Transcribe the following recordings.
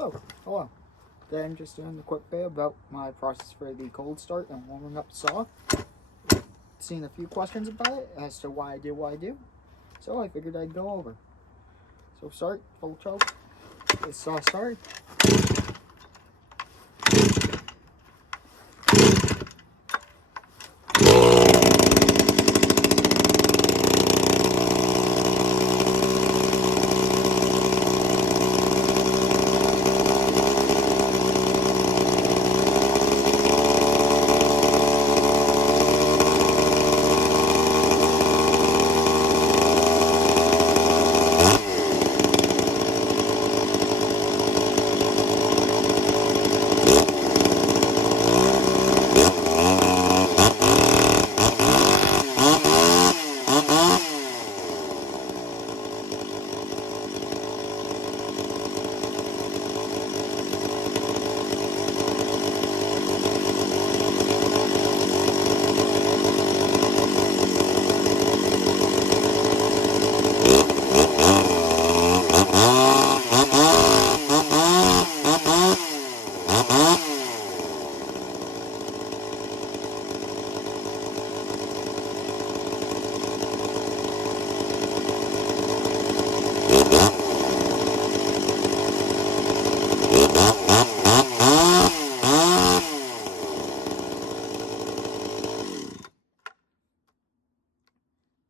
So, hello. Today I'm just doing a quick video about my process for the cold start and warming up the saw. Seen a few questions about it as to why I do what I do, so I figured I'd go over. So start, full choke, the saw start.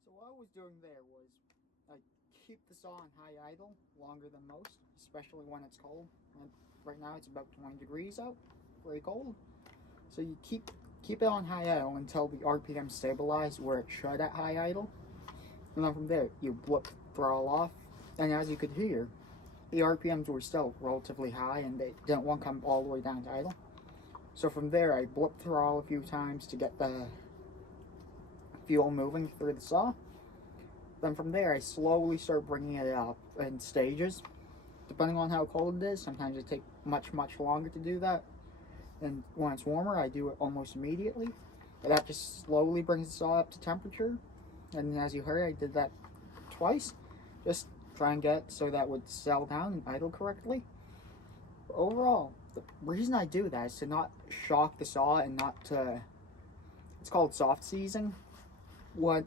So what I was doing there was I keep the saw on high idle longer than most, especially when it's cold. And right now it's about 20 degrees out, very cold. So you keep it on high idle until the RPM stabilize where it should at high idle. And then from there you blip throttle off, and as you could hear, the RPMs were still relatively high and they didn't want to come all the way down to idle. So from there I blip throttle a few times to get the fuel moving through the saw. Then from there, I slowly start bringing it up in stages. Depending on how cold it is, sometimes it takes much longer to do that. And when it's warmer, I do it almost immediately. But that just slowly brings the saw up to temperature. And as you heard, I did that twice. Just try and get it so that would settle down and idle correctly. But overall, the reason I do that is to not shock the saw and not to... It's called soft seizing.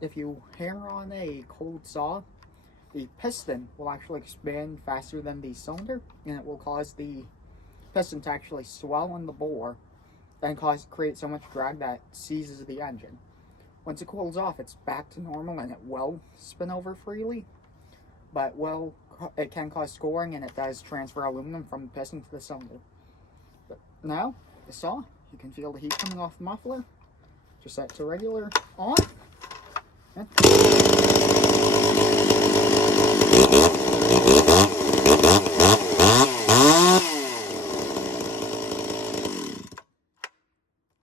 If you hammer on a cold saw, the piston will actually expand faster than the cylinder, and it will cause the piston to actually swell in the bore and create so much drag that seizes the engine. Once it cools off, it's back to normal and it will spin over freely, but it can cause scoring, and it does transfer aluminum from the piston to the cylinder. But now, the saw, you can feel the heat coming off the muffler. Just set to regular on.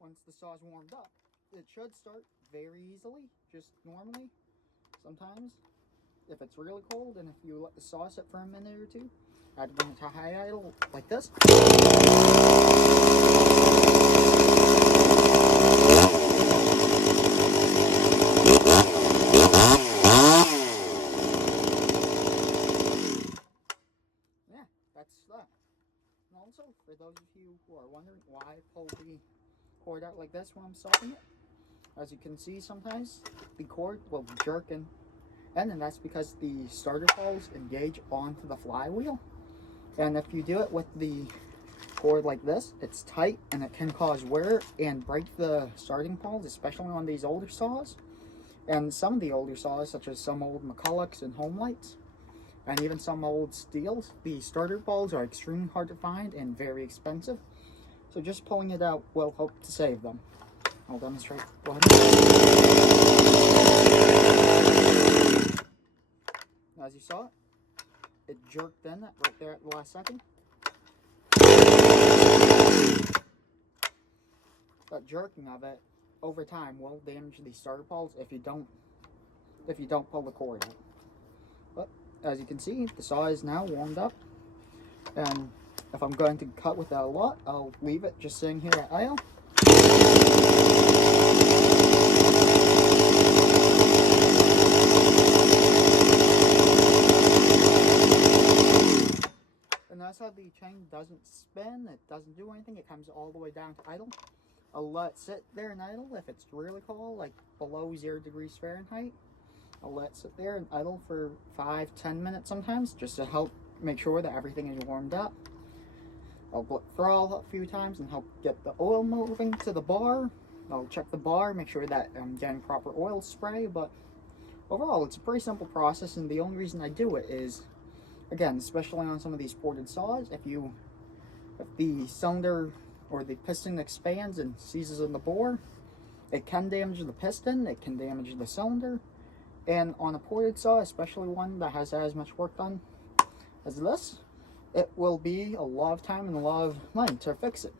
Once the saw is warmed up, it should start very easily, just normally. Sometimes, if it's really cold and if you let the saw sit for a minute or two, I'd bring it to high idle like this. That's that. And also, for those of you who are wondering why I pull the cord out like this when I'm stopping it, as you can see sometimes the cord will jerk in, and that's because the starter poles engage onto the flywheel. And if you do it with the cord like this, it's tight and it can cause wear and break the starting poles, especially on these older saws. And some of the older saws, such as some old McCullochs and Homelights, and even some old Steels, the starter poles are extremely hard to find and very expensive. So just pulling it out will help to save them. I'll demonstrate. Go ahead. As you saw, it jerked in right there at the last second. That jerking of it over time will damage the starter poles if you don't pull the cord out. But as you can see, the saw is now warmed up, and if I'm going to cut with that a lot, I'll leave it just sitting here at idle. And that's how the chain doesn't spin, it doesn't do anything, it comes all the way down to idle. I'll let it sit there and idle if it's really cold, like below 0 degrees Fahrenheit. I'll let it sit there and idle for 5-10 minutes sometimes, just to help make sure that everything is warmed up. I'll blip throttle a few times and help get the oil moving to the bar. I'll check the bar, make sure that I'm getting proper oil spray, but overall it's a pretty simple process, and the only reason I do it is, again, especially on some of these ported saws, if the cylinder or the piston expands and seizes on the bore, it can damage the piston, it can damage the cylinder, and on a ported saw, especially one that has as much work done as this, it will be a lot of time and a lot of money to fix it.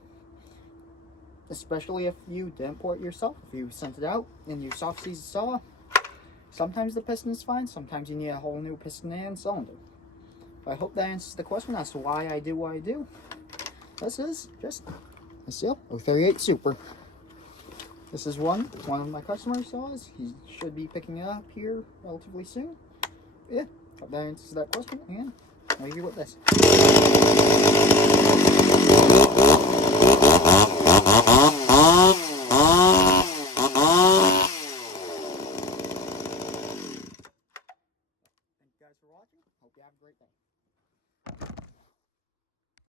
Especially if you didn't port it yourself, if you sent it out and you soft seize the saw, sometimes the piston is fine, sometimes you need a whole new piston and cylinder. I hope that answers the question as to why I do what I do. This is just a SEAL 038 Super. This is one of my customer saws. He should be picking it up here relatively soon. Yeah, hope that answers that question, and I'll leave you with this.